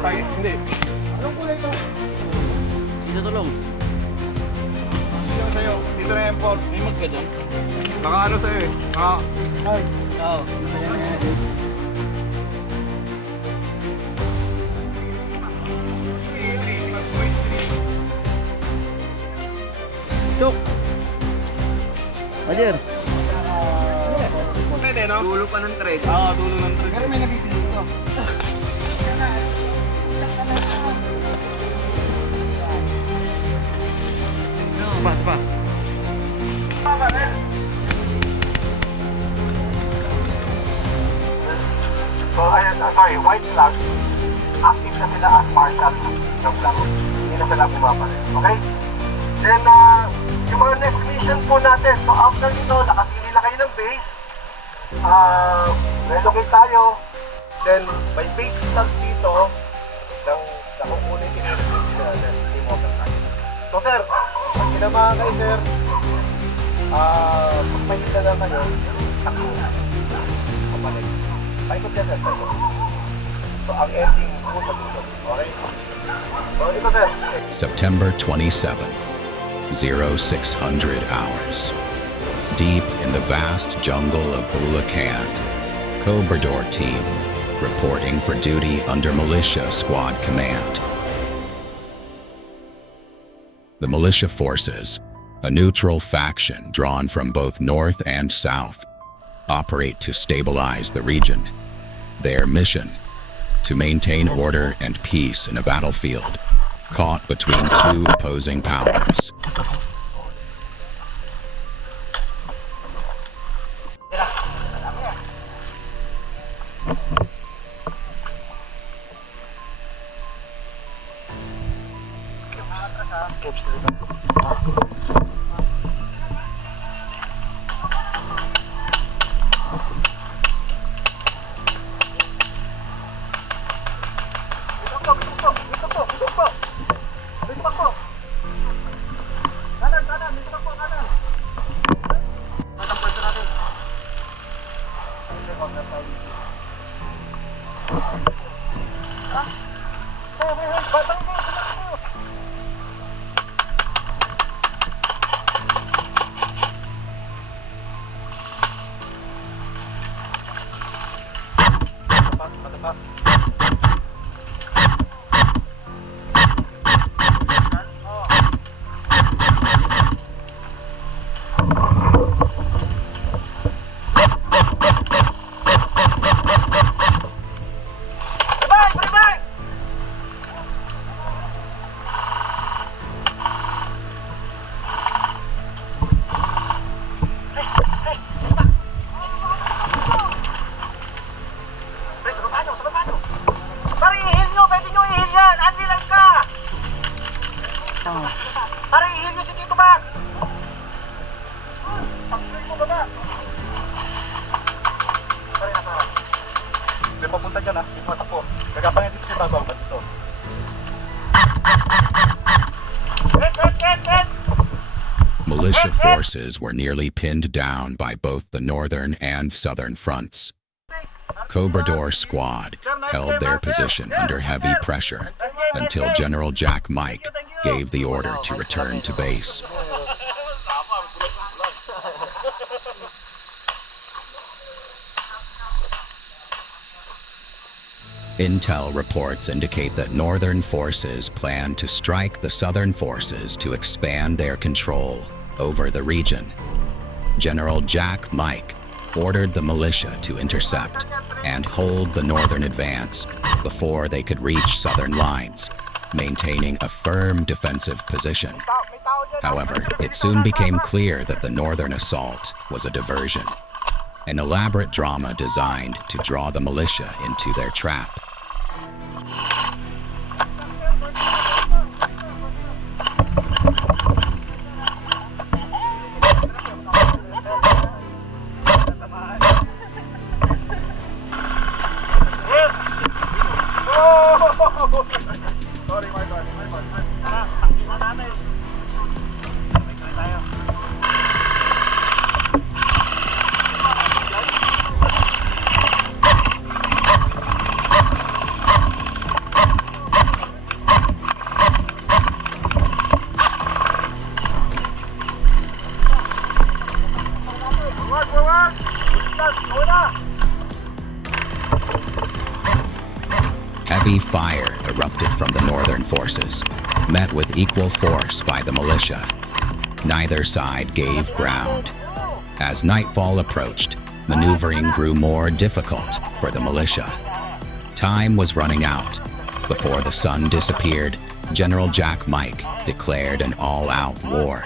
tayo. Hindi. Anong kulay ito? Dito tulong. Dito sa'yo. Dito na yung Paul. May mag ka dyan? Naka ano sa'yo eh. Naka... Ay. Oo. Tuk! Roger! Pwede no? Dulo pa ng thread. Oo, dulo ng trigger. Pero may nabibili ito. Pa. So, ayan, sorry, white flag, active na sila as marshals ng flag. Hindi na sila bumapalit. Okay? Then, yung mga next mission po natin. So, after nito, nakapili na kayo ng base. Relocate tayo. Then, may base flag dito ng nakukunin in-relocate natin. Team over tayo. So, sir, pag kinamahan kayo, sir, pag may hila na kayo, takbo. Kapalik. Paikot ka, sir. Paikot. So, ang ending po sa dulo. Okay? So, dito, sir. September 27th, 0600 hours. Deep in the vast jungle of Bulacan, Cobrador team reporting for duty under Militia Squad Command. The militia forces, a neutral faction drawn from both north and south, operate to stabilize the region. Their mission, to maintain order and peace in a battlefield caught between two opposing powers. Papunta dyan, hindi mo takbo. Nagapangin dito si Babaw ba dito? Militia forces were nearly pinned down by both the northern and southern fronts. Cobrador squad held their position under heavy pressure until General Jack Mike gave the order to return to base. Intel reports indicate that northern forces plan to strike the southern forces to expand their control over the region. General Jack Mike ordered the militia to intercept and hold the northern advance before they could reach southern lines, maintaining a firm defensive position. However, it soon became clear that the northern assault was a diversion, an elaborate drama designed to draw the militia into their trap. Sorry, my bad. Heavy fire erupted from the northern forces, met with equal force by the militia. Neither side gave ground. As nightfall approached, maneuvering grew more difficult for the militia. Time was running out. Before the sun disappeared, General Jack Mike declared an all-out war.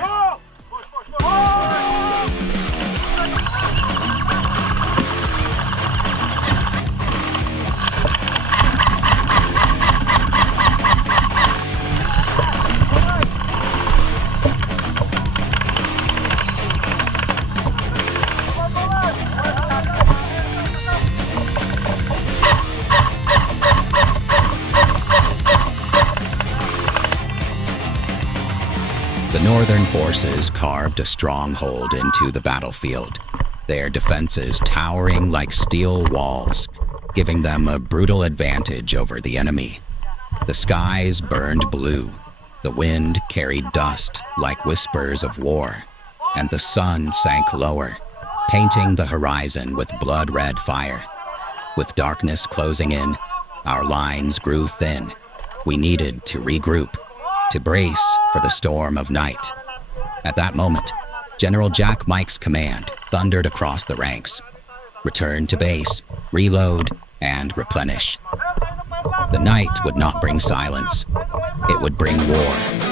The northern forces carved a stronghold into the battlefield, their defenses towering like steel walls, giving them a brutal advantage over the enemy. The skies burned blue, the wind carried dust like whispers of war, and the sun sank lower, painting the horizon with blood-red fire. With darkness closing in, our lines grew thin. We needed to regroup, to brace for the storm of night. At that moment, General Jack Mike's command thundered across the ranks. Return to base, reload, and replenish. The night would not bring silence. It would bring war.